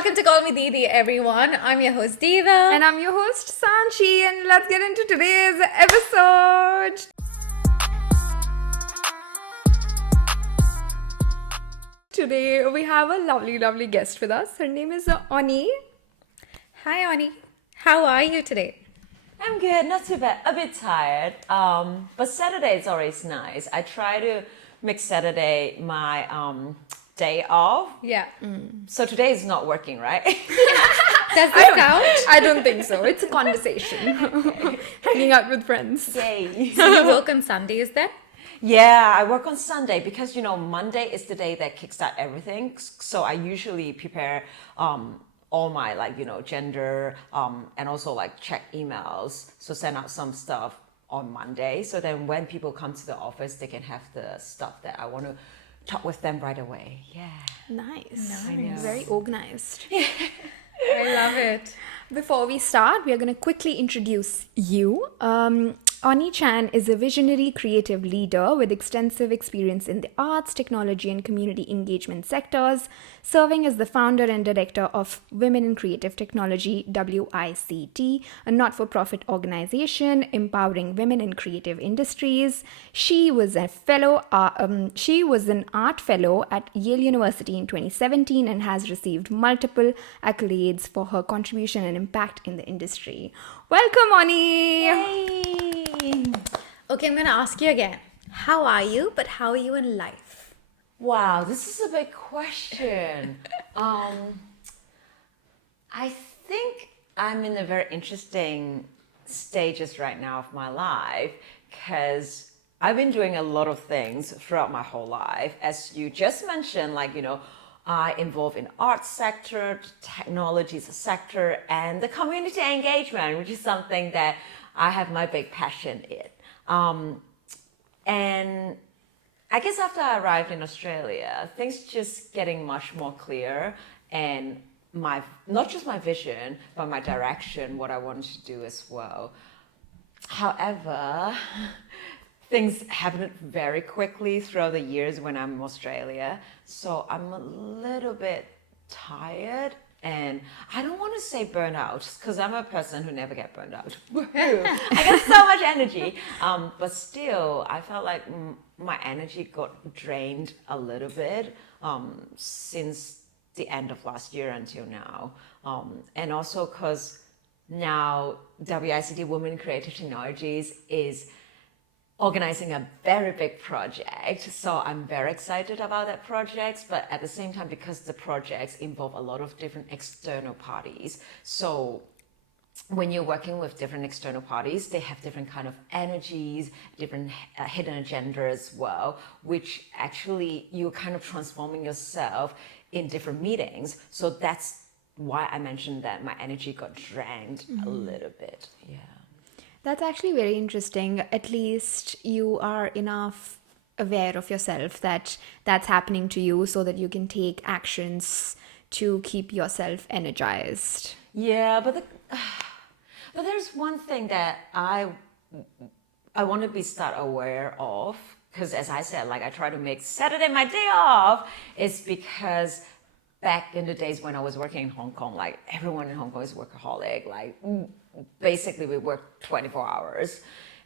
Welcome to Call Me Didi, everyone. I'm your host, Diva. And I'm your host, Sanchi, and let's get into today's episode. Today, we have a lovely guest with us. Her name is Onnie. Hi, Onnie. How are you today? I'm good, not too bad. A bit tired, but Saturday is always nice. I try to make Saturday my day off. Yeah. So today is not working, right? Does this count? I don't think so. It's a conversation. Hanging out with friends. Yay. So you work on Sundays then? Yeah, I work on Sunday because, Monday is the day that kickstart everything. So I usually prepare all my gender and also check emails. So send out some stuff on Monday. So then when people come to the office, they can have the stuff that I want to talk with them right away. Yeah. Nice. I know. Very organized. I love it. Before we start, we are going to quickly introduce you. Onnie Chan is a visionary creative leader with extensive experience in the arts, technology, and community engagement sectors, serving as the founder and director of Women in Creative Technology, WICT, a not-for-profit organization empowering women in creative industries. She was an art fellow at Yale University in 2017 and has received multiple accolades for her contribution and impact in the industry. Welcome, Onnie! Yay! Okay, I'm going to ask you again. How are you, but how are you in life? Wow, this is a big question. I think I'm in a very interesting stages right now of my life because I've been doing a lot of things throughout my whole life. As you just mentioned, I involved in art sector, technology sector, and the community engagement, which is something that I have my big passion in. And I guess after I arrived in Australia, things just getting much more clear and not just my vision, but my direction, what I wanted to do as well. However, things happened very quickly throughout the years when I'm in Australia. So I'm a little bit tired. And I don't want to say burnout because I'm a person who never get burned out. I got so much energy. But still, I felt like my energy got drained a little bit since the end of last year until now. And also because now WICT Women in Creative Technologies is organizing a very big project. So I'm very excited about that project, but at the same time, because the projects involve a lot of different external parties. So when you're working with different external parties, they have different kind of energies, different hidden agenda as well, which actually you're kind of transforming yourself in different meetings. So that's why I mentioned that my energy got drained a little bit. Yeah. That's actually very interesting. At least you are enough aware of yourself that that's happening to you so that you can take actions to keep yourself energized. Yeah, but there's one thing that I want to start aware of, because as I said, I try to make Saturday my day off, is because back in the days when I was working in Hong Kong, everyone in Hong Kong is workaholic, basically we work 24 hours.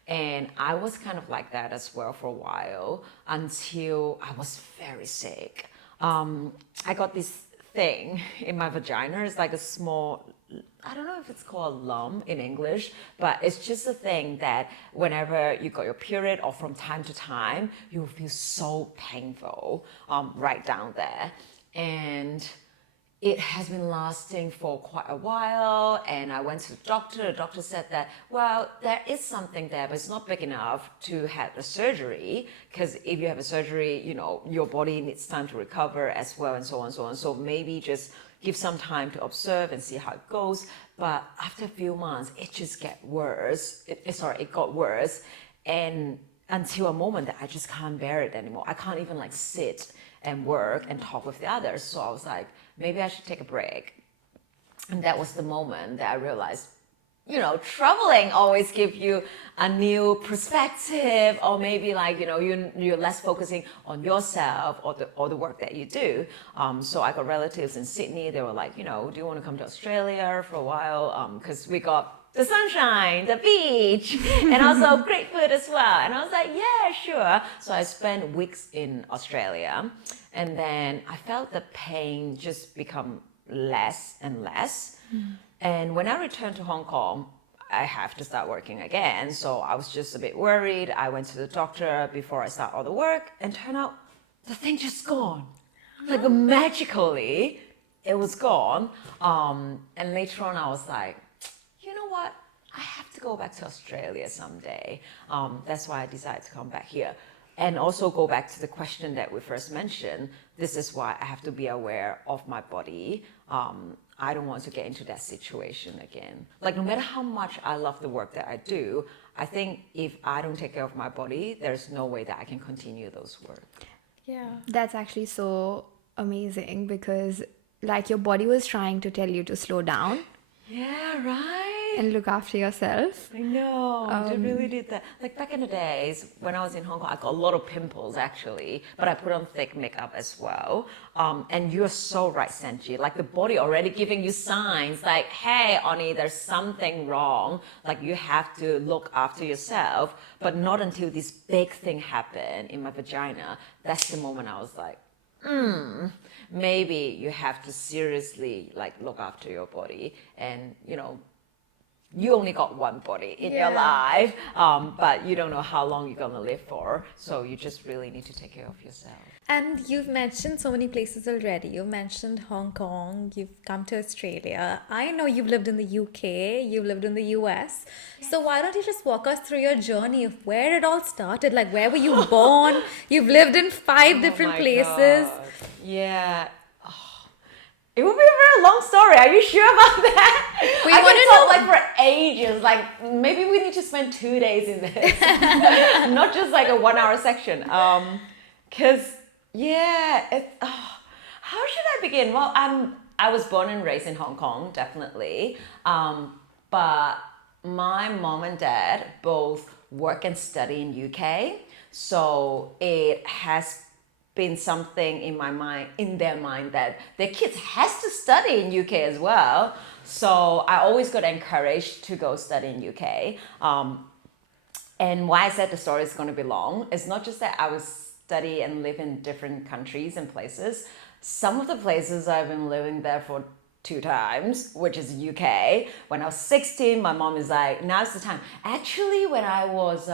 And I was kind of like that as well for a while until I was very sick. I got this thing in my vagina. It's like a small, I don't know if it's called a lump in English, but it's just a thing that whenever you got your period or from time to time, you will feel so painful right down there. And it has been lasting for quite a while, and I went to the doctor. The doctor said that, well, there is something there, but it's not big enough to have a surgery, because if you have a surgery, your body needs time to recover as well, and so on and so on. So maybe just give some time to observe and see how it goes. But after a few months, it just got worse. It got worse, and until a moment that I just can't bear it anymore. I can't even sit and work and talk with the others. So I was like, maybe I should take a break. And that was the moment that I realized traveling always give you a new perspective, or maybe like, you're less focusing on yourself or the work that you do. So I got relatives in Sydney. They were like, do you want to come to Australia for a while? Because we got the sunshine, the beach, and also great food as well. And I was like, yeah, sure. So I spent weeks in Australia, and then I felt the pain just become less and less. And when I returned to Hong Kong, I have to start working again. So I was just a bit worried. I went to the doctor before I start all the work, and turned out the thing just gone. Like magically, it was gone. And later on, I was like, you know what? I have to go back to Australia someday. That's why I decided to come back here. And also go back to the question that we first mentioned. This is why I have to be aware of my body. I don't want to get into that situation again. Like, no matter how much I love the work that I do, I think if I don't take care of my body, there's no way that I can continue those work. Yeah. That's actually so amazing, because like your body was trying to tell you to slow down Yeah, right? and look after yourself. I know, they really did that. Like back in the days when I was in Hong Kong, I got a lot of pimples actually, but I put on thick makeup as well. And you're so right, Sanji. Like the body already giving you signs like, hey, Onnie, there's something wrong. Like you have to look after yourself. But not until this big thing happened in my vagina. That's the moment I was like, maybe you have to seriously like look after your body. And you only got one body in your life, but you don't know how long you're gonna live for. So you just really need to take care of yourself. And you've mentioned so many places already. You've mentioned Hong Kong, you've come to Australia. I know you've lived in the UK, you've lived in the US. So why don't you just walk us through your journey of where it all started? Like, where were you born? You've lived in 5 different my places. God. Yeah. It would be a very long story. Are you sure about that? We I wanna can talk know- like for ages. Like maybe we need to spend 2 days in this, not just like a 1-hour section. Cause how should I begin? Well, I was born and raised in Hong Kong, definitely. But my mom and dad both work and study in UK, so it has been something in their mind that their kids has to study in UK as well. So I always got encouraged to go study in UK. And why I said the story is going to be long, it's not just that I was study and live in different countries and places. Some of the places I've been living there for 2 times, which is UK. When I was 16, my mom is like, now's the time. Actually, when I was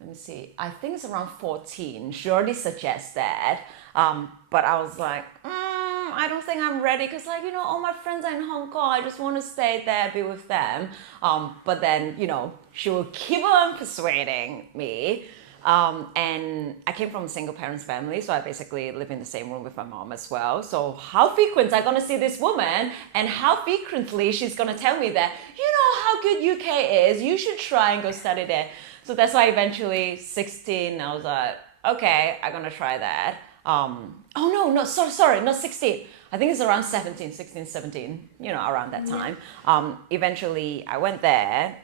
let me see, I think it's around 14. She already suggests that. But I was like, I don't think I'm ready because all my friends are in Hong Kong. I just want to stay there, be with them. But then, she will keep on persuading me. And I came from a single parents family, so I basically live in the same room with my mom as well. So how frequent I'm going to see this woman, and how frequently she's going to tell me that, how good UK is, you should try and go study there. So that's why eventually 16, I was like, okay, I'm going to try that. Sorry, not 16. I think it's around 16, 17, around that time. Eventually I went there.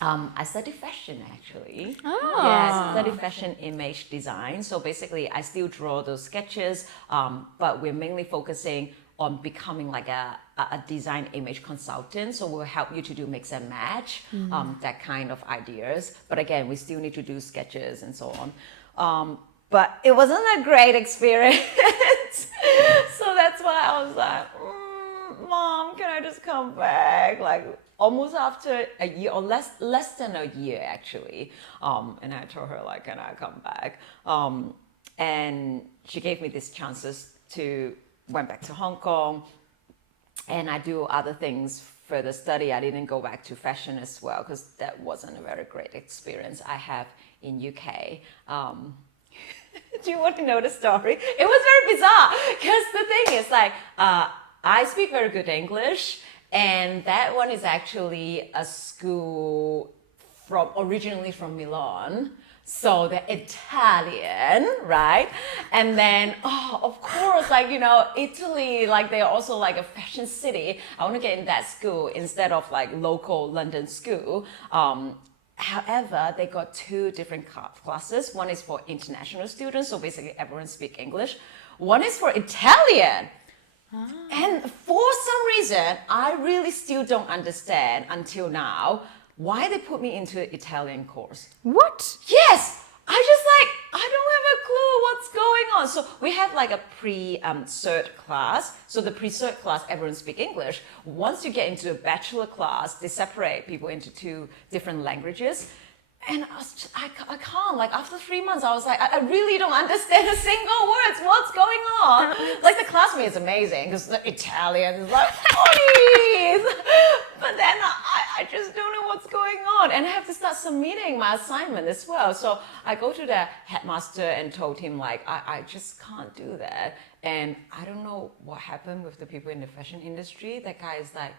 I studied fashion actually. Oh. Yes, I studied fashion image design. So basically I still draw those sketches, but we're mainly focusing on becoming like a design image consultant. So we'll help you to do mix and match, that kind of ideas. But again, we still need to do sketches and so on. But it wasn't a great experience. So that's why I was like, Mom, can I just come back? Like almost after a year or less than a year actually. And I told her like, can I come back? And she gave me these chances to went back to Hong Kong, and I do other things further study. I didn't go back to fashion as well because that wasn't a very great experience I have in UK. Do you want to know the story? It was very bizarre because the thing is like, I speak very good English, and that one is actually a school originally from Milan. So they're Italian, right? And then, oh, of course, like, you know, Italy, like they're also like a fashion city. I want to get in that school instead of like local London school. However, they got two different classes. One is for international students, so basically everyone speaks English. One is for Italian. And for some reason, I really still don't understand until now why they put me into an Italian course. What? Yes, I don't have a clue what's going on. So we have like a pre-cert class. So the pre-cert class, everyone speak English. Once you get into a bachelor class, they separate people into two different languages. And I can't, like after 3 months, I was like, I really don't understand a single word. What's going on? Like the classmate is amazing because the Italian is like, Onnie! But then I just don't know what's going on. And I have to start submitting my assignment as well. So I go to the headmaster and told him like, I just can't do that. And I don't know what happened with the people in the fashion industry. That guy is like,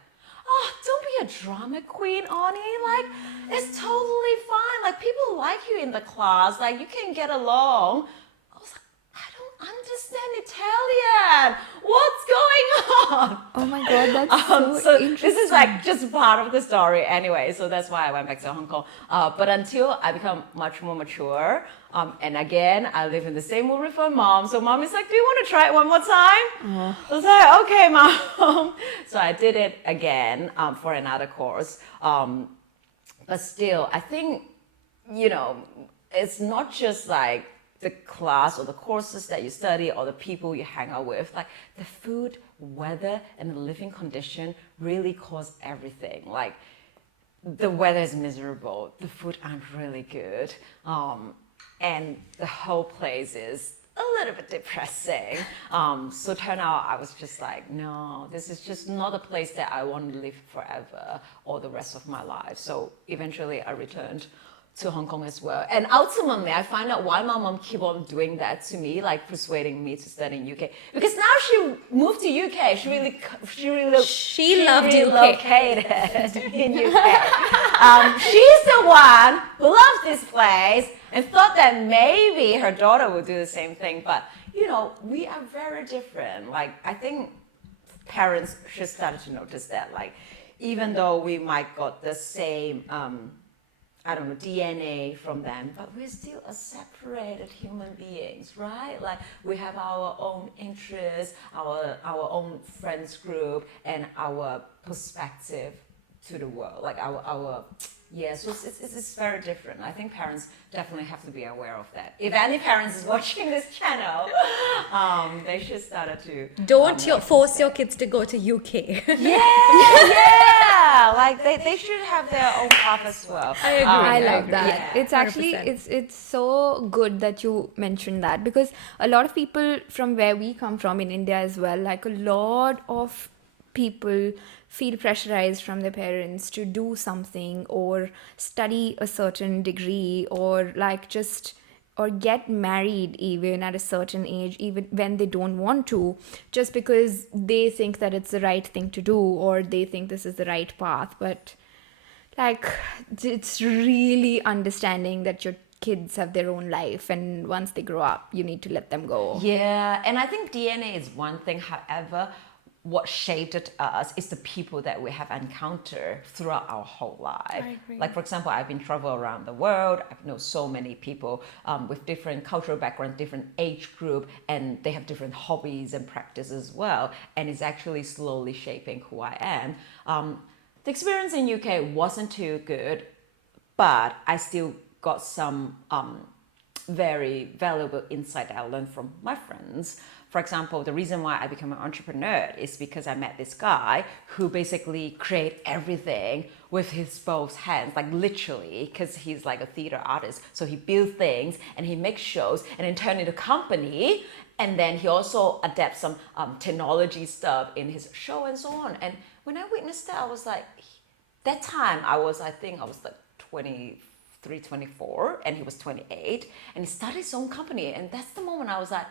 oh, don't be a drama queen, Onnie. Like, it's totally fine. Like, people like you in the class. Like, you can get along. I was like, I don't understand Italian. What's going on? Oh my god, that's so interesting. This is like just part of the story anyway. So that's why I went back to Hong Kong. But until I become much more mature, and again, I live in the same room with my mom. So mom is like, do you want to try it one more time? I was like, okay, mom. So I did it again for another course. But still, I think, you know, it's not just like the class or the courses that you study or the people you hang out with. Like the food, weather, and the living condition really cause everything. Like the weather is miserable, the food aren't really good. And the whole place is a little bit depressing. So turned out I was just like, no, this is just not a place that I want to live forever or the rest of my life. So eventually I returned to Hong Kong as well. And ultimately I find out why my mom keep on doing that to me, like persuading me to study in UK. Because now she moved to UK. She loved relocated in UK. She's the one who loves this place and thought that maybe her daughter would do the same thing. But, you know, we are very different. Like, I think parents should start to notice that. Like, even though we might got the same, I don't know, DNA from them, but we're still a separated human beings, right? Like, we have our own interests, our own friends group, and our perspective to the world. Like, so it's very different. I think parents definitely have to be aware of that. If any parents is watching this channel, they should start to Don't force your kids to go to UK. Yeah, like they should have their own path as well. I agree. I love that. Yeah, It's actually 100%. it's so good that you mentioned that, because a lot of people from where we come from in India as well, like a lot of people feel pressurized from their parents to do something or study a certain degree or like just or get married even at a certain age, even when they don't want to, just because they think that it's the right thing to do or they think this is the right path. But like, it's really understanding that your kids have their own life, and once they grow up you need to let them go. Yeah, and I think DNA is one thing. However, what shaped us is the people that we have encountered throughout our whole life. I agree. Like, for example, I've been traveling around the world. I've known so many people with different cultural backgrounds, different age group, and they have different hobbies and practices as well. And it's actually slowly shaping who I am. The experience in UK wasn't too good, but I still got some very valuable insight I learned from my friends. For example, the reason why I became an entrepreneur is because I met this guy who basically create everything with his both hands, like literally, because he's like a theater artist. So he builds things and he makes shows and then turn it into a company. And then he also adapts some technology stuff in his show and so on. And when I witnessed that, I was like, that time I think I was like 23, 24, and he was 28, and he started his own company. And that's the moment I was like,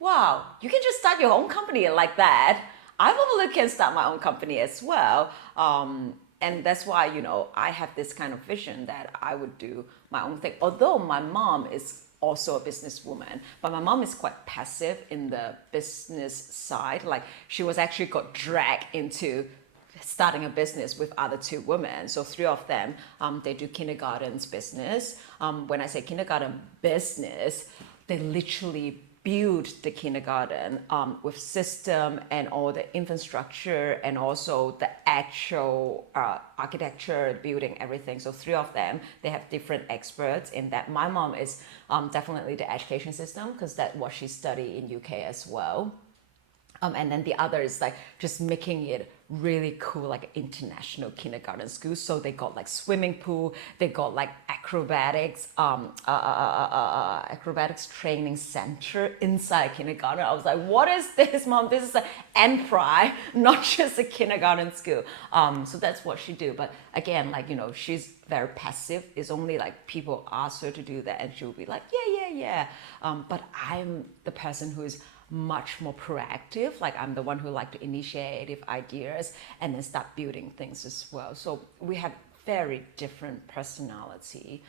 wow, you can just start your own company like that. I probably can start my own company as well. and that's why, I have this kind of vision that I would do my own thing. Although my mom is also a businesswoman, but my mom is quite passive in the business side. Like, she was actually got dragged into starting a business with other two women. So three of them, they do kindergarten's business. When I say kindergarten business, they literally build the kindergarten with system and all the infrastructure and also the actual architecture, building, everything. So three of them, they have different experts in that. My mom is definitely the education system, because that's what she studied in UK as well. And then the other is like just making it really cool, like international kindergarten school. So they got like swimming pool, they got like acrobatics training center inside kindergarten. I was like, what is this, mom? This is an enterprise, not just a kindergarten school. So that's what she do. But again, like, she's very passive. It's only like people ask her to do that and she'll be like, yeah. But I'm the person who is much more proactive. Like, I'm the one who like to initiate ideas and then start building things as well. So we have very different personality.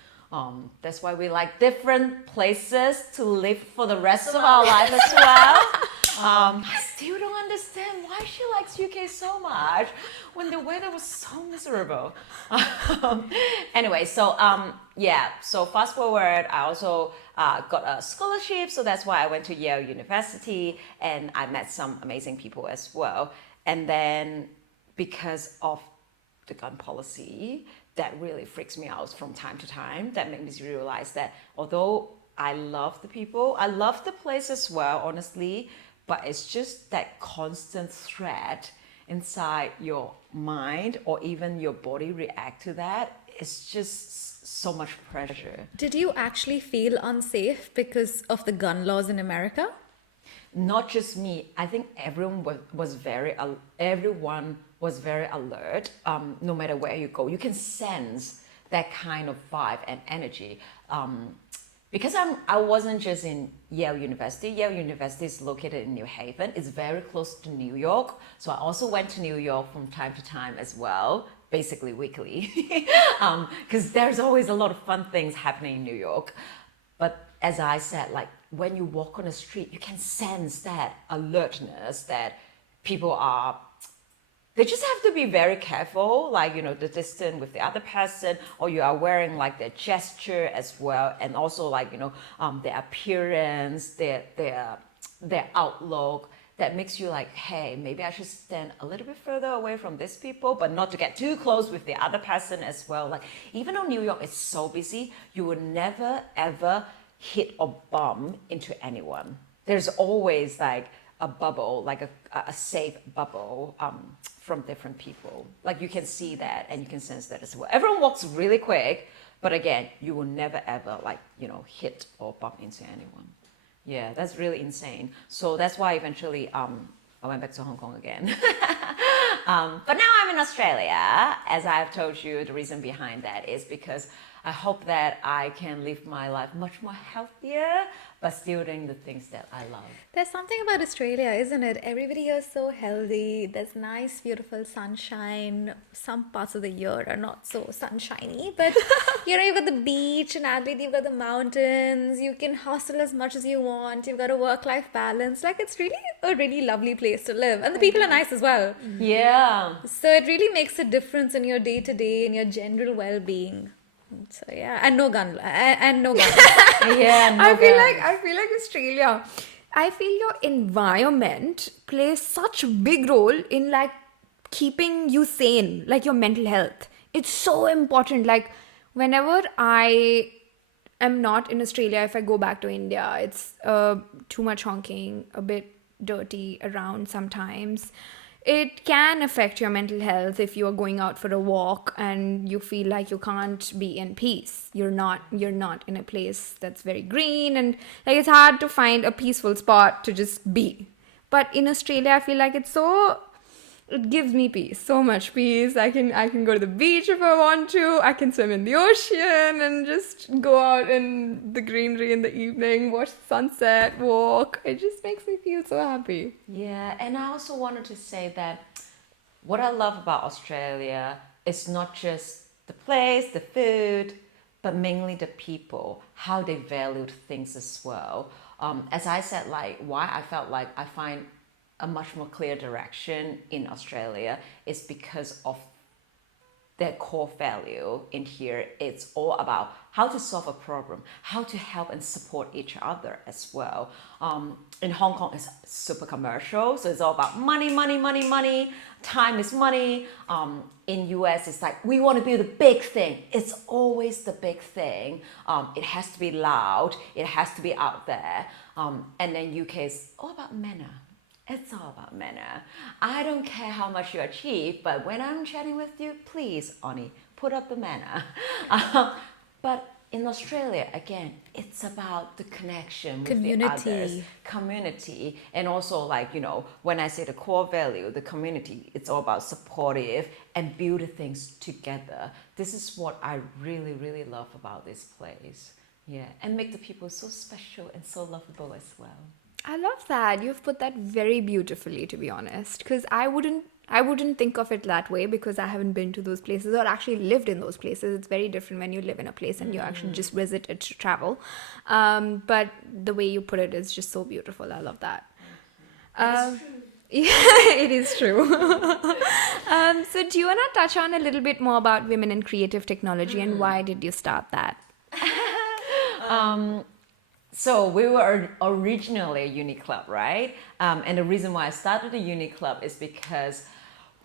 That's why we like different places to live for the rest of our life as well. I still don't understand why she likes UK so much when the weather was so miserable. Anyway, so so fast forward, I also got a scholarship, so that's why I went to Yale University and I met some amazing people as well. And then because of the gun policy, that really freaks me out from time to time. That made me realize that although I love the people, I love the place as well, honestly, but it's just that constant threat inside your mind or even your body react to that. It's just so much pressure. Did you actually feel unsafe because of the gun laws in America? Not just me. I think everyone was very alert. No matter where you go, you can sense that kind of vibe and energy. Because I wasn't just in Yale University. Yale University is located in New Haven. It's very close to New York. So I also went to New York from time to time as well, basically weekly, because there's always a lot of fun things happening in New York. But as I said, like, when you walk on the street, you can sense that alertness that people are. They just have to be very careful, like, the distance with the other person, or you are wearing like their gesture as well. And also like, their appearance, their outlook, that makes you like, hey, maybe I should stand a little bit further away from these people, but not to get too close with the other person as well. Like, even though New York is so busy, you will never ever hit or bump into anyone. There's always like a bubble, like a safe bubble from different people. Like, you can see that and you can sense that as well. Everyone walks really quick, but again, you will never ever like, hit or bump into anyone. Yeah, that's really insane. So that's why eventually I went back to Hong Kong again. But now I'm in Australia. As I've told you, the reason behind that is because I hope that I can live my life much more healthier, but still doing the things that I love. There's something about Australia, isn't it? Everybody here is so healthy. There's nice, beautiful sunshine. Some parts of the year are not so sunshiny, but you've got the beach in Adelaide, you've got the mountains. You can hustle as much as you want. You've got a work-life balance. Like, it's really a really lovely place to live, and the people are nice as well. Yeah. So it really makes a difference in your day-to-day and your general well-being. So yeah, and no gun. Yeah. No I feel guns. like Australia. I feel your environment plays such a big role in like keeping you sane, like your mental health. It's so important. Like, whenever I am not in Australia, if I go back to India, it's too much honking, a bit dirty around sometimes. It can affect your mental health if you are going out for a walk and you feel like you can't be in peace. You're not in a place that's very green, and like, it's hard to find a peaceful spot to just be. But in Australia, I feel like it gives me peace, so much peace. I can go to the beach if I want to. I can swim in the ocean and just go out in the greenery in the evening, watch the sunset, walk. It just makes me feel so happy. Yeah, and I also wanted to say that what I love about Australia it's not just the place, the food, but mainly the people, how they valued things as well. As I said, like why I felt like I find a much more clear direction in Australia is because of their core value in here. It's all about how to solve a problem, how to help and support each other as well. In Hong Kong, it's super commercial, so it's all about money, money, money, money. Time is money. In US, it's like we want to build a big thing. It's always the big thing. It has to be loud. It has to be out there. And then UK is all about manner. It's all about manner. I don't care how much you achieve, but when I'm chatting with you, please, Onnie, put up the manner. But in Australia, again, it's about the connection with the others, community, and also like, you know, when I say the core value, the community, it's all about supportive and build things together. This is what I really, really love about this place. Yeah, and make the people so special and so lovable as well. I love that. You've put that very beautifully, to be honest, because I wouldn't think of it that way because I haven't been to those places or actually lived in those places. It's very different when you live in a place and you actually just visit it to travel. But the way you put it is just so beautiful. I love that. Yeah, it is true. So do you want to touch on a little bit more about women in creative technology and why did you start that? So we were originally a uni club, right? And the reason why I started a uni club is because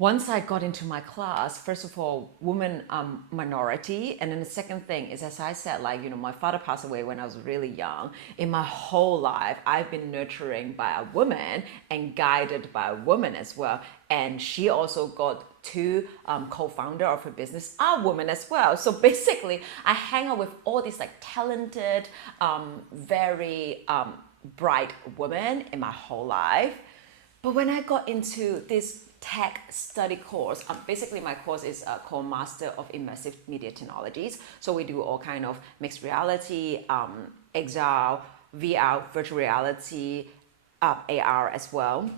once I got into my class, first of all, women minority, and then the second thing is, as I said, like, you know, my father passed away when I was really young. In my whole life, I've been nurturing by a woman and guided by a woman as well. And she also got two co-founder of her business are women as well. So basically, I hang out with all these like talented, very bright women in my whole life. But when I got into this tech study course, basically my course is called Master of Immersive Media Technologies. So we do all kind of mixed reality, XR, VR, virtual reality, AR as well.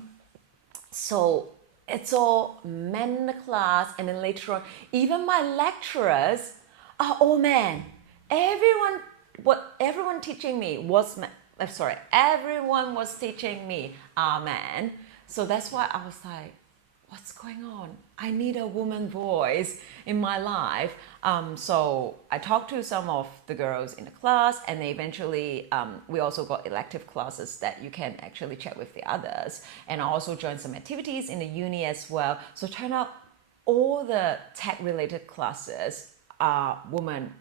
So it's all men in the class, and then later on, even my lecturers are all men. Everyone teaching me was men. Everyone was teaching me are men. So that's why I was like, what's going on? I need a woman voice in my life. So I talked to some of the girls in the class, and then eventually we also got elective classes that you can actually chat with the others. And I also joined some activities in the uni as well. So turn out all the tech related classes are women.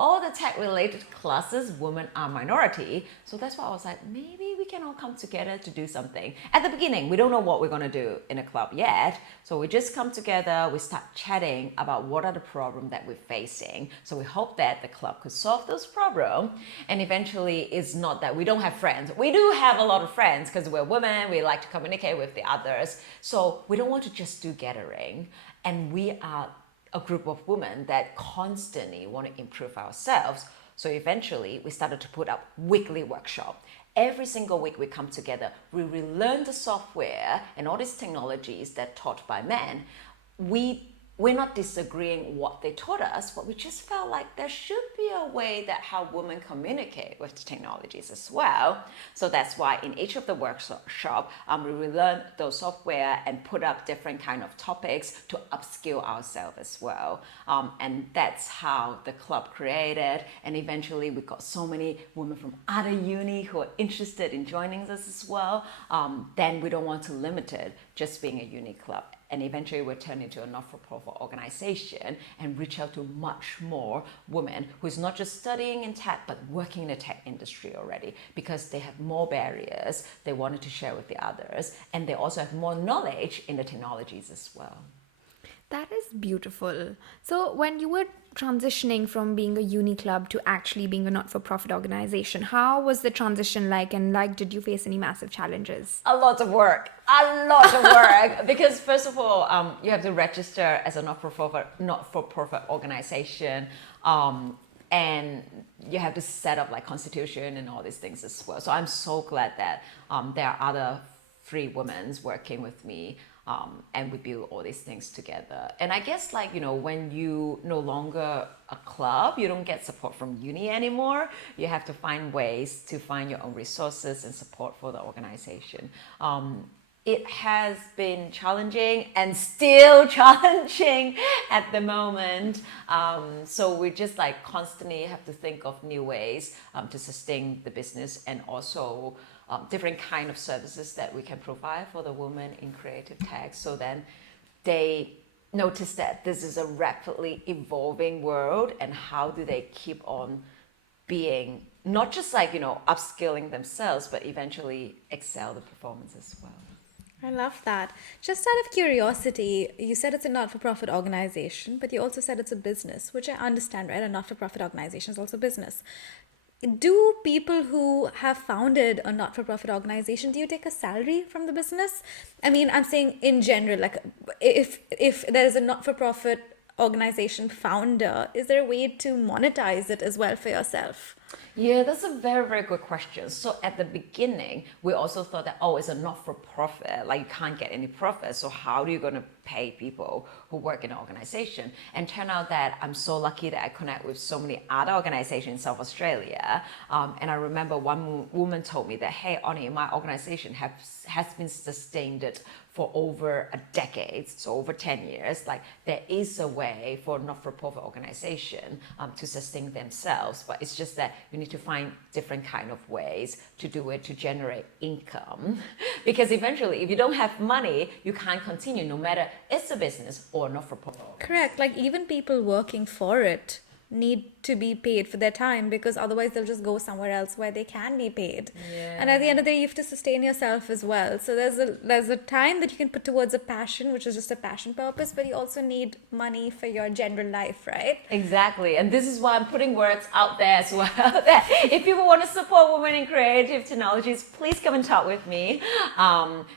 All the tech related classes, women are minority. So that's why I was like, maybe we can all come together to do something. At the beginning, we don't know what we're going to do in a club yet. So we just come together, we start chatting about what are the problems that we're facing. So we hope that the club could solve those problems. And eventually, it's not that we don't have friends. We do have a lot of friends because we're women, we like to communicate with the others. So we don't want to just do gathering. And we are a group of women that constantly want to improve ourselves. So eventually we started to put up weekly workshop. Every single week we come together, we relearn the software and all these technologies that taught by men. We're not disagreeing what they taught us, but we just felt like there should be a way that how women communicate with the technologies as well. So that's why in each of the workshop, we relearn those software and put up different kind of topics to upskill ourselves as well. And that's how the club created. And eventually we got so many women from other uni who are interested in joining us as well. Then we don't want to limit it just being a uni club. And eventually we'll turn into a not-for-profit organization and reach out to much more women who's not just studying in tech, but working in the tech industry already, because they have more barriers they wanted to share with the others. And they also have more knowledge in the technologies as well. That is beautiful. So when you were transitioning from being a uni club to actually being a not-for-profit organization, how was the transition like, and did you face any massive challenges? A lot of work, because first of all, you have to register as a not-for-profit organization, and you have to set up like constitution and all these things as well. So I'm so glad that there are other 3 women working with me and we build all these things together. And I guess like, you know, when you no longer a club, you don't get support from uni anymore. You have to find ways to find your own resources and support for the organization. It has been challenging and still challenging at the moment. So we just like constantly have to think of new ways to sustain the business, and also different kind of services that we can provide for the women in creative tech. So then they notice that this is a rapidly evolving world, and how do they keep on being not just like, you know, upskilling themselves, but eventually excel the performance as well. I love that. Just out of curiosity, you said it's a not-for-profit organization, but you also said it's a business, which I understand, right? A not-for-profit organization is also business. Do people who have founded a not-for-profit organization, do you take a salary from the business? I mean, I'm saying in general, like if there is a not-for-profit organization founder, is there a way to monetize it as well for yourself? Yeah, that's a very, very good question. So at the beginning, we also thought that, oh, it's a not-for-profit, like you can't get any profit. So how are you going to pay people who work in an organization? And turn out that I'm so lucky that I connect with so many other organizations in South Australia. And I remember one woman told me that, hey, Onnie, my organization has been sustained for over a decade, so over 10 years. Like there is a way for a not-for-profit organization to sustain themselves, but it's just that you need to find different kind of ways to do it to generate income. Because eventually, if you don't have money, you can't continue, no matter it's a business or not-for-profit. Correct. Like even people working for it need to be paid for their time, because otherwise they'll just go somewhere else where they can be paid. Yeah. And at the end of the day, you have to sustain yourself as well. So there's a time that you can put towards a passion, which is just a passion purpose, but you also need money for your general life, right? Exactly. And this is why I'm putting words out there as well, that if people want to support women in creative technologies, please come and talk with me.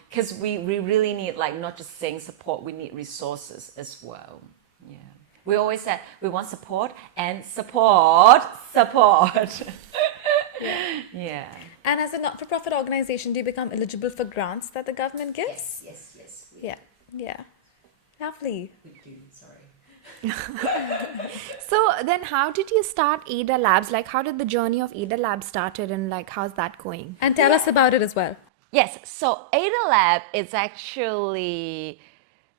Because we really need, like, not just saying support, we need resources as well. Yeah. We always said we want support and support. Yeah. And as a not-for-profit organization, do you become eligible for grants that the government gives? Yes. Yeah. Lovely. We do, sorry. So then how did you start Ada Labs? Like how did the journey of Ada Labs started, and like how's that going? And tell us about it as well. Yes, so Ada Lab is actually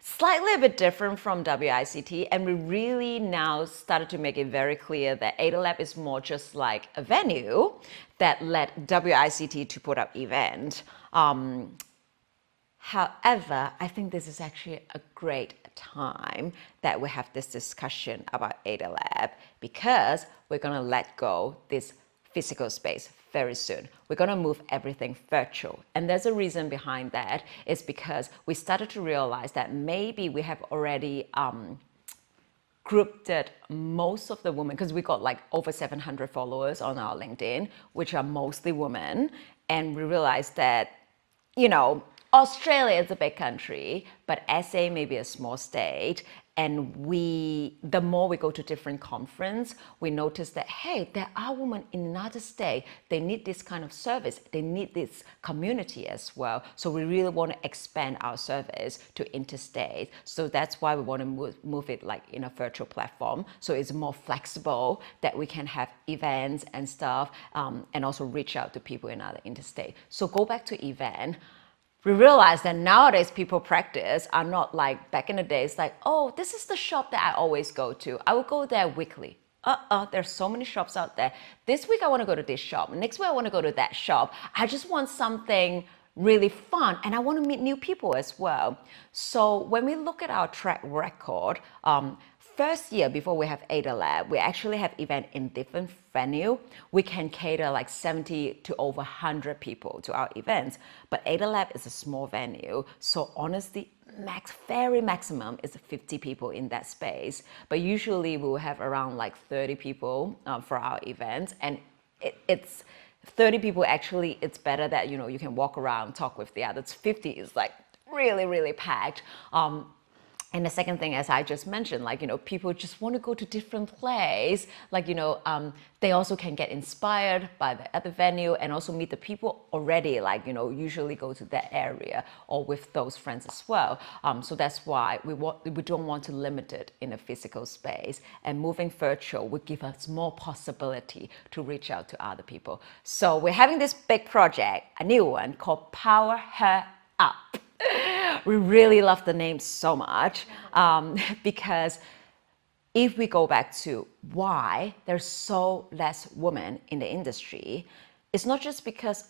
slightly a bit different from WICT, and we really now started to make it very clear that Ada Lab is more just like a venue that let WICT to put up event. However, I think this is actually a great time that we have this discussion about Ada Lab, because we're going to let go this physical space very soon. We're going to move everything virtual. And there's a reason behind that. It's because we started to realize that maybe we have already grouped it most of the women, because we got like over 700 followers on our LinkedIn, which are mostly women. And we realized that, you know, Australia is a big country, but SA may be a small state. And the more we go to different conference, we notice that, hey, there are women in another state. They need this kind of service. They need this community as well. So we really want to expand our service to interstate. So that's why we want to move it like in a virtual platform. So it's more flexible, that we can have events and stuff, and also reach out to people in other interstate. So go back to event. We realize that nowadays people practice are not like back in the days, like, oh, this is the shop that I always go to. I will go there weekly. There's so many shops out there. This week I want to go to this shop. Next week I want to go to that shop. I just want something really fun, and I want to meet new people as well. So when we look at our track record, first year before we have Ada Lab, we actually have event in different venue. We can cater like 70 to over 100 people to our events, but Ada Lab is a small venue. So honestly, very maximum is 50 people in that space. But usually we will have around like 30 people for our events, and it's 30 people. Actually, it's better that, you know, you can walk around, talk with the others. 50 is like really, really packed. And the second thing, as I just mentioned, like, people just want to go to different place. Like, they also can get inspired by the other venue and also meet the people already, like, usually go to that area or with those friends as well. So that's why we don't want to limit it in a physical space. And moving virtual would give us more possibility to reach out to other people. So we're having this big project, a new one called Power Her Up. We really love the name so much because if we go back to why there's so less women in the industry, it's not just because,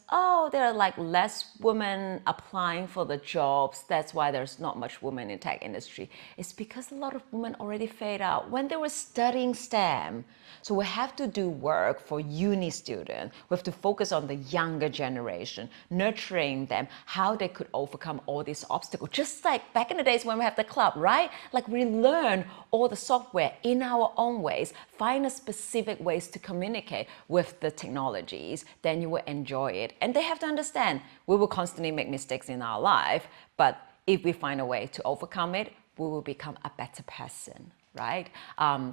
there are like less women applying for the jobs, that's why there's not much women in tech industry. It's because a lot of women already fade out when they were studying STEM. So we have to do work for uni students. We have to focus on the younger generation, nurturing them, how they could overcome all these obstacles. Just like back in the days when we have the club, right? Like we learn all the software in our own ways, find a specific ways to communicate with the technologies, then you will enjoy it. And they have to understand we will constantly make mistakes in our life, but if we find a way to overcome it, we will become a better person. Right?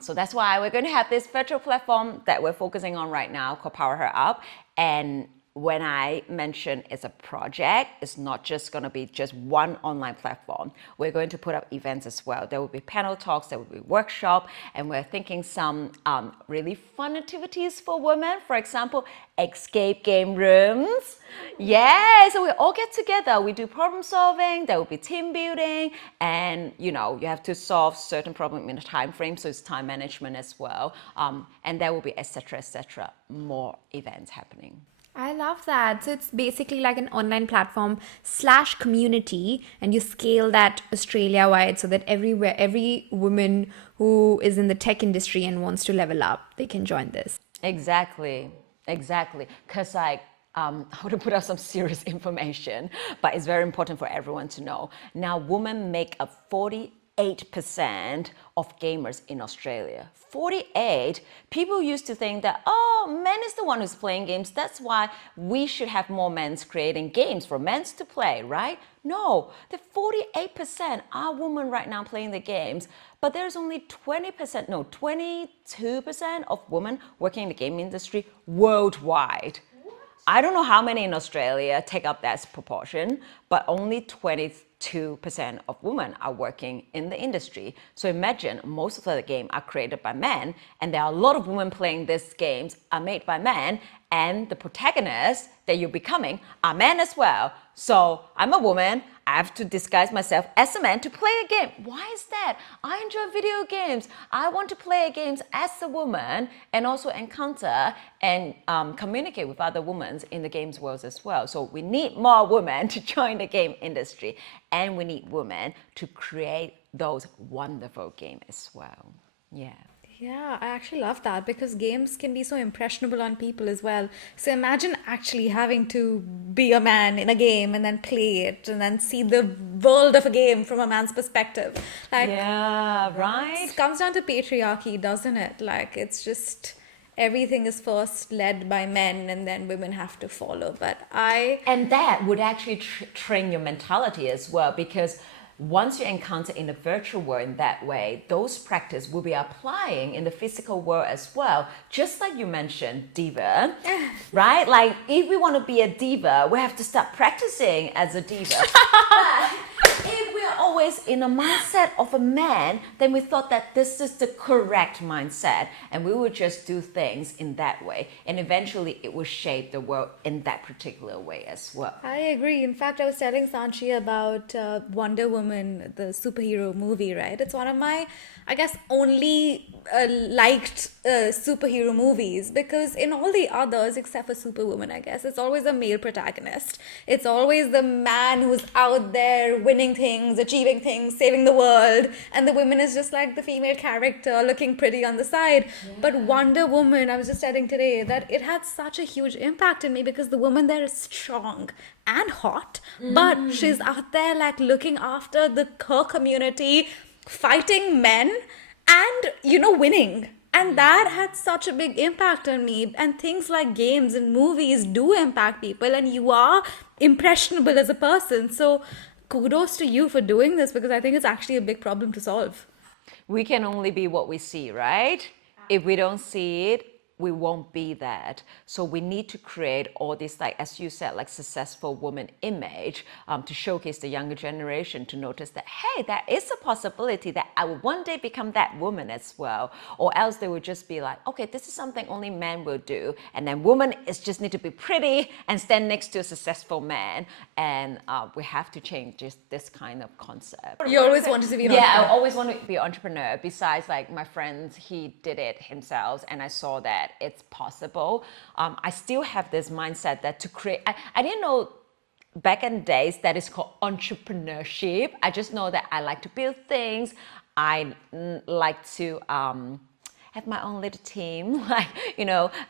So that's why we're going to have this virtual platform that we're focusing on right now called Power Her Up. And when I mention it's a project, it's not just going to be just one online platform. We're going to put up events as well. There will be panel talks, there will be workshop, and we're thinking some really fun activities for women. For example, escape game rooms. Yeah, so we all get together. We do problem solving. There will be team building, and you have to solve certain problem in a time frame. So it's time management as well. And there will be etc. More events happening. I love that. So it's basically like an online platform / community, and you scale that Australia wide so that every woman who is in the tech industry and wants to level up, they can join this. Exactly. Because how to put out some serious information, but it's very important for everyone to know. Now, women make up 48% of gamers in Australia. 48. People used to think that, men is the one who's playing games. That's why we should have more men creating games for men to play, right? No, the 48% are women right now playing the games, but there's only 22% of women working in the game industry worldwide. I don't know how many in Australia take up that proportion, but only 22% of women are working in the industry. So imagine most of the games are created by men, and there are a lot of women playing these games are made by men, and the protagonists that you're becoming are men as well. So I'm a woman, I have to disguise myself as a man to play a game. Why is that? I enjoy video games. I want to play games as a woman and also encounter and communicate with other women in the games world as well. So we need more women to join the game industry, and we need women to create those wonderful games as well. Yeah. Yeah, I actually love that because games can be so impressionable on people as well. So imagine actually having to be a man in a game and then play it and then see the world of a game from a man's perspective. Like, yeah, right? it comes down to patriarchy, doesn't it? Like, it's just everything is first led by men and then women have to follow. And that would actually train your mentality as well, because once you encounter in the virtual world in that way, those practice will be applying in the physical world as well. Just like you mentioned, diva, right? Like if we want to be a diva, we have to start practicing as a diva. But if we're always in a mindset of a man, then we thought that this is the correct mindset, and we would just do things in that way. And eventually it will shape the world in that particular way as well. I agree. In fact, I was telling Sanchi about Wonder Woman, the superhero movie, right? It's one of my, I guess, only liked superhero movies, because in all the others, except for Superwoman, I guess, it's always a male protagonist. It's always the man who's out there winning things, achieving things, saving the world, and the woman is just like the female character looking pretty on the side. Yeah. But Wonder Woman, I was just telling today that it had such a huge impact in me because the woman there is strong and hot, but she's out there like looking after her community, fighting men, and winning. And that had such a big impact on me. And things like games and movies do impact people, and you are impressionable as a person. So kudos to you for doing this, because I think it's actually a big problem to solve. We can only be what we see, right? If we don't see it, we won't be that. So we need to create all this, like, as you said, like successful woman image to showcase the younger generation to notice that, hey, there is a possibility that I will one day become that woman as well. Or else they would just be like, okay, this is something only men will do. And then women is just need to be pretty and stand next to a successful man. And we have to change this kind of concept. You always wanted to be an Yeah, I entrepreneur. always wanted to be an entrepreneur. Besides, like my friends, he did it himself, and I saw that it's possible. I still have this mindset that to create, I didn't know back in the days that is called entrepreneurship. I just know that I like to build things. I like to have my own little team. Like,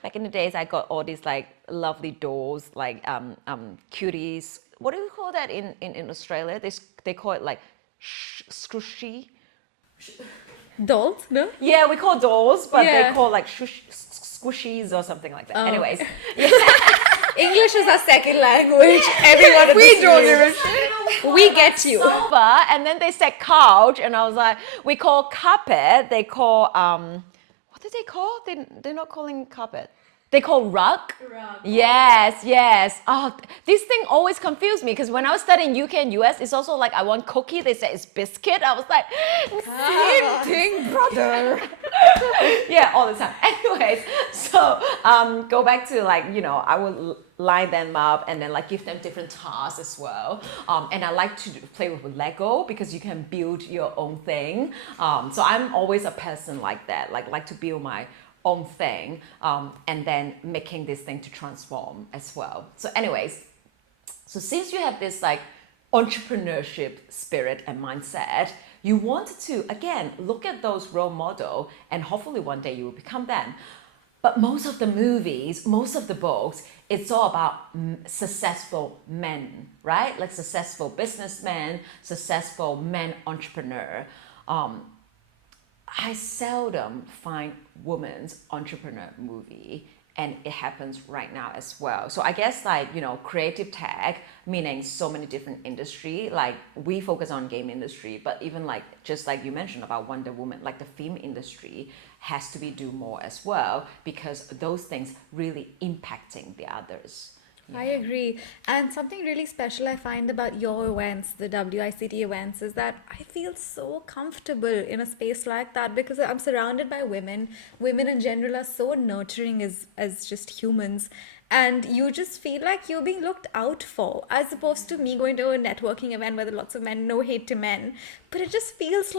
back in the days, I got all these like lovely dolls, like cuties. What do you call that in Australia? They call it like squishy. Dolls, no? Yeah, we call dolls, but Yeah. they call like squishies or something like that. Anyways, English is our second language. Everyone We don't understands. We get you. sofa, and then they said couch, and I was like, we call carpet. They call what did they call? They're not calling carpet. They call rug. Yes. Oh, this thing always confused me because when I was studying UK and US, it's also like I want cookie. They said it's biscuit. I was like, same thing, brother. Yeah, all the time. Anyways, so go back to like, I would line them up and then like give them different tasks as well. And I like to play with Lego because you can build your own thing. So I'm always a person like that, like to build my own thing and then making this thing to transform as well. So anyways, so since you have this like entrepreneurship spirit and mindset, you want to, again, look at those role model and hopefully one day you will become them. But most of the movies, most of the books, it's all about successful men, right? Like successful businessmen, successful men entrepreneur. I seldom find women's entrepreneur movie, and it happens right now as well. So I guess like, creative tech, meaning so many different industry, like we focus on game industry, but even like, just like you mentioned about Wonder Woman, like the film industry has to be do more as well, because those things really impacting the others. I agree. And something really special I find about your events, the WICT events, is that I feel so comfortable in a space like that because I'm surrounded by women. Women in general are so nurturing as just humans. And you just feel like you're being looked out for, as opposed to me going to a networking event where there are lots of men, no hate to men. But it just feels so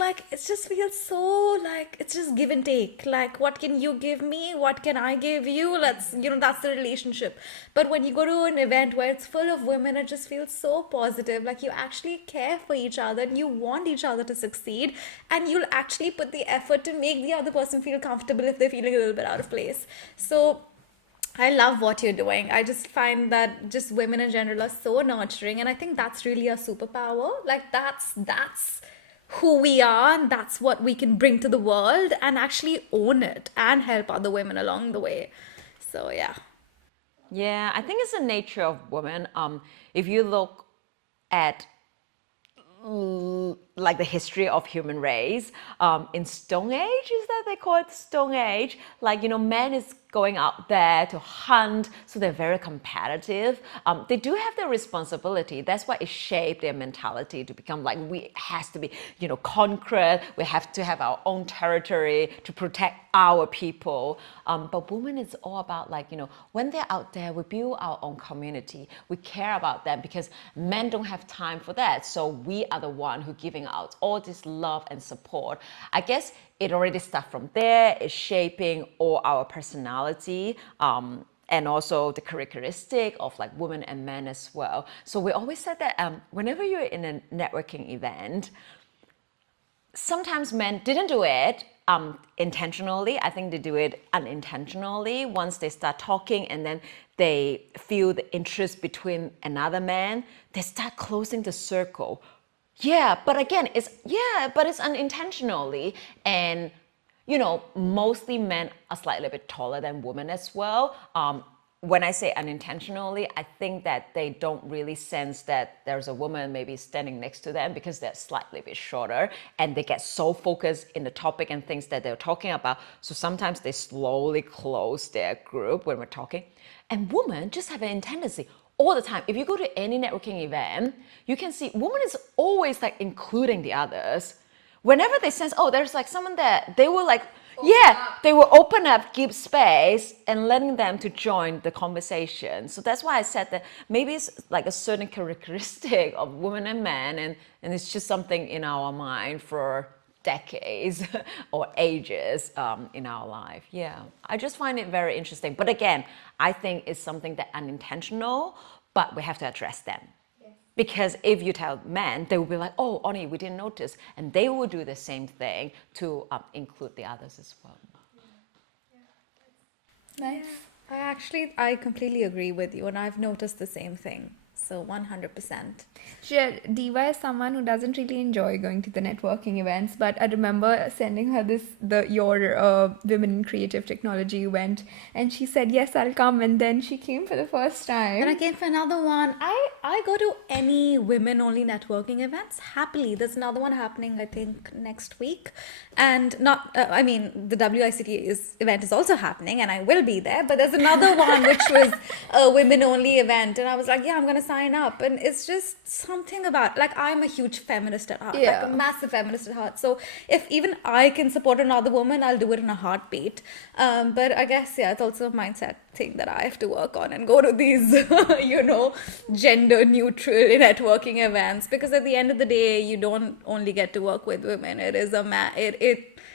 like it's just give and take. Like, what can you give me? What can I give you? That's the relationship. But when you go to an event where it's full of women, it just feels so positive. Like you actually care for each other and you want each other to succeed. And you'll actually put the effort to make the other person feel comfortable if they're feeling a little bit out of place. So I love what you're doing. I just find that just women in general are so nurturing, and I think that's really a superpower. Like that's who we are, and that's what we can bring to the world and actually own it and help other women along the way. So yeah. Yeah, I think it's the nature of women. If you look at like the history of human race, in Stone Age, is that they call it Stone Age? Like, men is going out there to hunt, so they're very competitive. They do have their responsibility. That's why it shaped their mentality to become like, we has to be, conquered. We have to have our own territory to protect our people. But women is all about like, when they're out there, we build our own community. We care about them because men don't have time for that. So we are the one who giving out all this love and support. I guess it already starts from there. It's shaping all our personality and also the characteristic of like women and men as well. So we always said that whenever you're in a networking event, sometimes men didn't do it intentionally. I think they do it unintentionally. Once they start talking and then they feel the interest between another man, they start closing the circle. Yeah, but again, it's unintentionally. And, mostly men are slightly a bit taller than women as well. when I say unintentionally, I think that they don't really sense that there's a woman maybe standing next to them because they're slightly bit shorter, and they get so focused in the topic and things that they're talking about. So sometimes they slowly close their group when we're talking. And women just have a tendency all the time. If you go to any networking event, you can see women is always like including the others. Whenever they sense, oh, there's like someone that they will like, they will open up, give space, and letting them to join the conversation. So that's why I said that maybe it's like a certain characteristic of women and men, and it's just something in our mind for decades or ages in our life. Yeah, I just find it very interesting. But again, I think it's something that unintentional, but we have to address them. Because if you tell men, they will be like, oh, Onnie, we didn't notice. And they will do the same thing to include the others as well. Nice. I completely agree with you, and I've noticed the same thing. So 100%. Sure, Diva is someone who doesn't really enjoy going to the networking events, but I remember sending her your Women in Creative Technology event, and she said, yes, I'll come, and then she came for the first time. And I came for another one. I go to any women-only networking events happily. There's another one happening, I think, next week. And the WIC event is also happening, and I will be there. But there's another one which was a women-only event. And I was like, yeah, I'm going to sign up. And it's just something about, like, I'm a huge feminist at heart, like a massive feminist at heart. So if even I can support another woman, I'll do it in a heartbeat. But I guess, it's also a mindset thing that I have to work on and go to these, gender neutral networking events, because at the end of the day, you don't only get to work with women. It is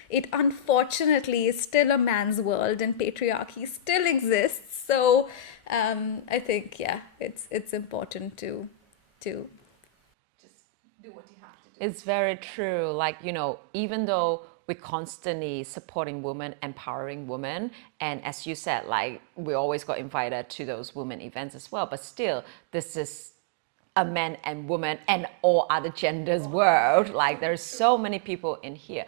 it unfortunately is still a man's world, and patriarchy still exists. So I think it's important to just do what you have to do. It's very true. Like, even though we're constantly supporting women, empowering women, and as you said, like, we always got invited to those women events as well, but still, this is a man and woman and all other genders world. Like, there's so many people in here.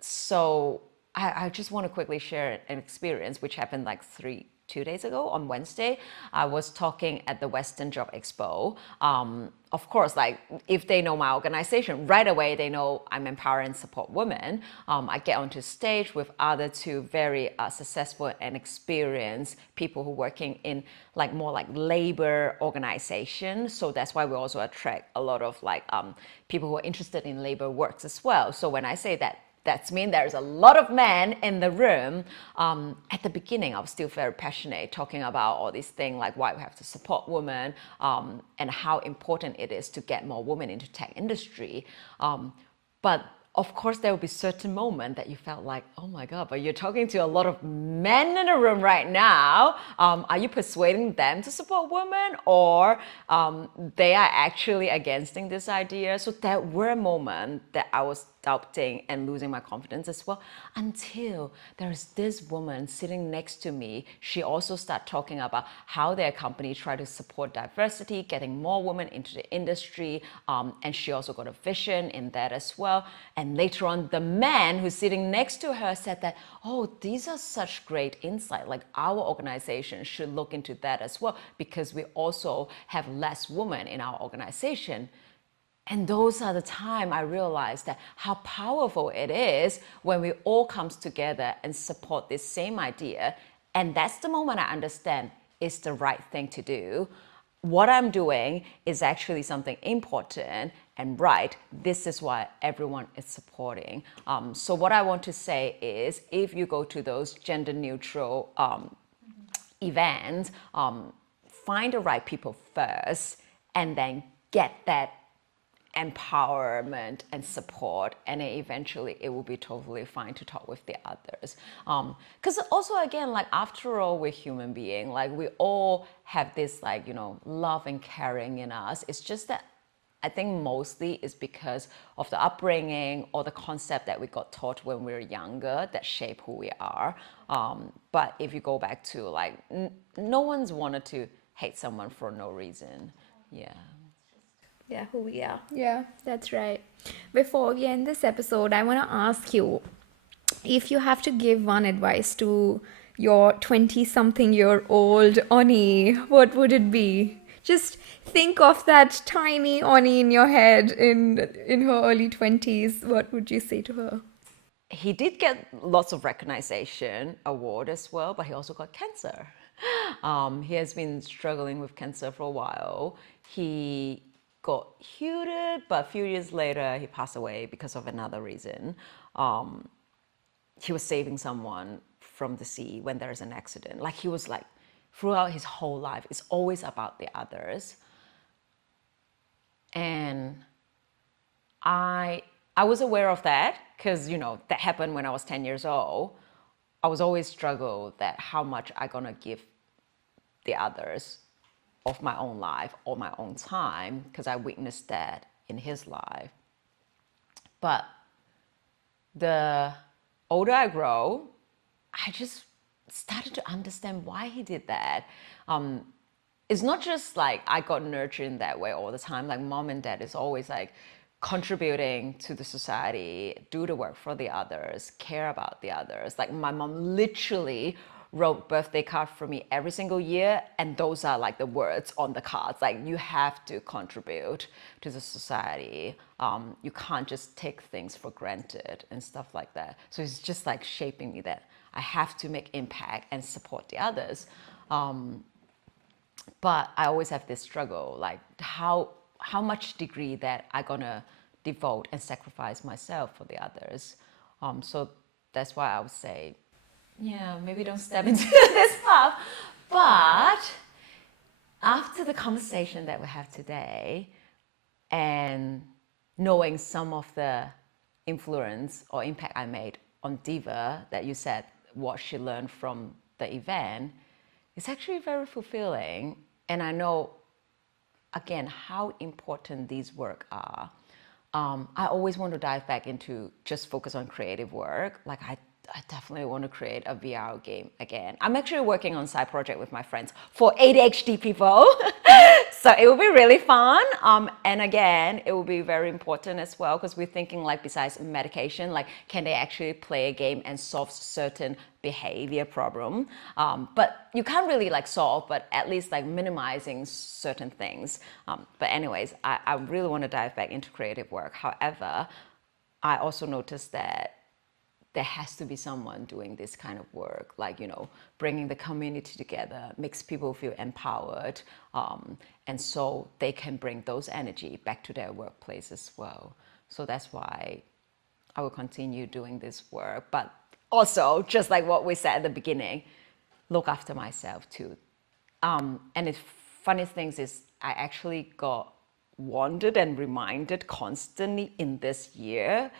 So I just want to quickly share an experience which happened like 2 days ago on Wednesday. I was talking at the Western Job Expo. Of course, like, if they know my organization, right away they know I'm empower and support women. I get onto stage with other two very successful and experienced people who are working in like more like labor organizations. So that's why we also attract a lot of like people who are interested in labor works as well. So when I say that, that means there's a lot of men in the room. At the beginning, I was still very passionate talking about all these things, like why we have to support women and how important it is to get more women into tech industry. But of course, there will be certain moments that you felt like, oh my God, but you're talking to a lot of men in the room right now. Are you persuading them to support women, or they are actually against this idea? So there were moments that I was doubting and losing my confidence as well, until there's this woman sitting next to me. She also started talking about how their company try to support diversity, getting more women into the industry, and she also got a vision in that as well. And later on, the man who's sitting next to her said that, oh, these are such great insight, like our organization should look into that as well, because we also have less women in our organization. And those are the time I realized that how powerful it is when we all comes together and support this same idea. And that's the moment I understand it's the right thing to do. What I'm doing is actually something important and right. This is why everyone is supporting. So what I want to say is, if you go to those gender neutral events, find the right people first, and then get that empowerment and support, and then eventually it will be totally fine to talk with the others. Because also, again, like, after all, we're human beings. Like, we all have this, like, love and caring in us. It's just that I think mostly is because of the upbringing or the concept that we got taught when we were younger that shape who we are. But if you go back to, like, no one's wanted to hate someone for no reason. Yeah, who we are. Yeah, that's right. Before we end this episode, I want to ask you, if you have to give one advice to your 20-something-year-old Onnie, what would it be? Just think of that tiny Onnie in your head in her early 20s. What would you say to her? He did get lots of recognition award as well, but he also got cancer. He has been struggling with cancer for a while. He got healed, but a few years later, he passed away because of another reason. He was saving someone from the sea when there's an accident. Like he was like, throughout his whole life, it's always about the others. And I was aware of that because, you know, that happened when I was 10 years old. I was always struggle that how much I gonna give the others of my own life or my own time, because I witnessed that in his life. But the older I grow, I just started to understand why he did that. It's not just like I got nurtured in that way all the time. Like mom and dad is always like contributing to the society, do the work for the others, care about the others. Like my mom literally wrote birthday cards for me every single year, and those are like the words on the cards. Like you have to contribute to the society. You can't just take things for granted and stuff like that. So it's just like shaping me that I have to make impact and support the others. But I always have this struggle, like how much degree that I gonna devote and sacrifice myself for the others. So that's why I would say, yeah, maybe don't step into this path. But after the conversation that we have today and knowing some of the influence or impact I made on Diva, that you said what she learned from the event, it's actually very fulfilling. And I know, again, how important these work are. I always want to dive back into just focus on creative work. Like I definitely want to create a VR game again. I'm actually working on a side project with my friends for ADHD people. So it will be really fun. And again, it will be very important as well, because we're thinking like besides medication, like can they actually play a game and solve certain behavior problem? But you can't really like solve, but at least like minimizing certain things. But anyways, I really want to dive back into creative work. However, I also noticed that there has to be someone doing this kind of work, like, you know, bringing the community together, makes people feel empowered, and so they can bring those energy back to their workplace as well. So that's why I will continue doing this work. But also, just like what we said at the beginning, look after myself too. And the funniest thing is I actually got wondered and reminded constantly in this year,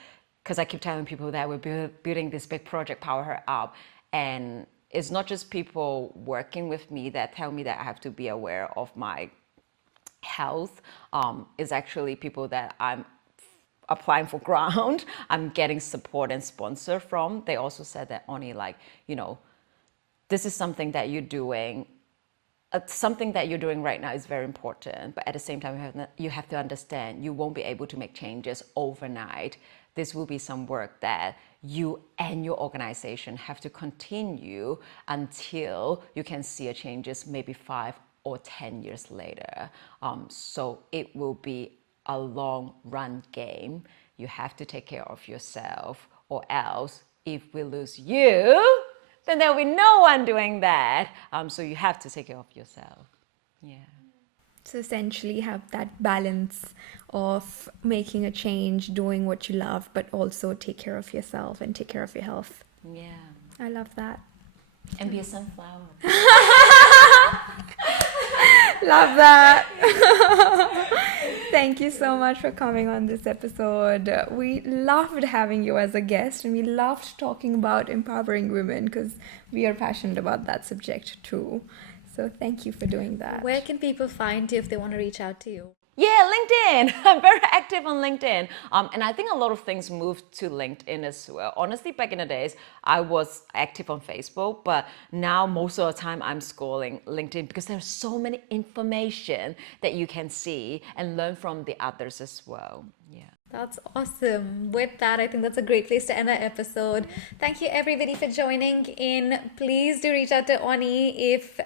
because I keep telling people that we're building this big project, Power Her Up. And it's not just people working with me that tell me that I have to be aware of my health. It's actually people that I'm applying for grant, I'm getting support and sponsor from. They also said that, Onnie, like, you know, this is something that you're doing. Something that you're doing right now is very important, but at the same time, you have to understand you won't be able to make changes overnight. This will be some work that you and your organization have to continue until you can see a changes maybe 5 or 10 years later. So it will be a long run game. You have to take care of yourself, or else if we lose you, then there will be no one doing that. So you have to take care of yourself. Yeah. So essentially have that balance of making a change, doing what you love, but also take care of yourself and take care of your health. Yeah. I love that. And be a sunflower. Love that. Thank you so much for coming on this episode. We loved having you as a guest, and we loved talking about empowering women because we are passionate about that subject too. So thank you for doing that. Where can people find you if they want to reach out to you? Yeah, LinkedIn. I'm very active on LinkedIn. And I think a lot of things moved to LinkedIn as well. Honestly, back in the days, I was active on Facebook, but now most of the time I'm scrolling LinkedIn because there's so many information that you can see and learn from the others as well. Yeah. That's awesome. With that, I think that's a great place to end our episode. Thank you, everybody, for joining in. Please do reach out to Onnie if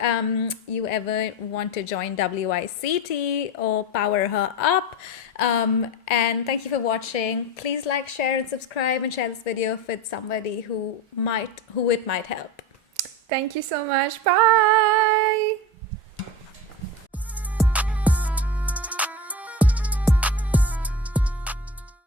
you ever want to join WICT or power her up. And thank you for watching. Please like, share, and subscribe, and share this video with somebody who it might help. Thank you so much. Bye.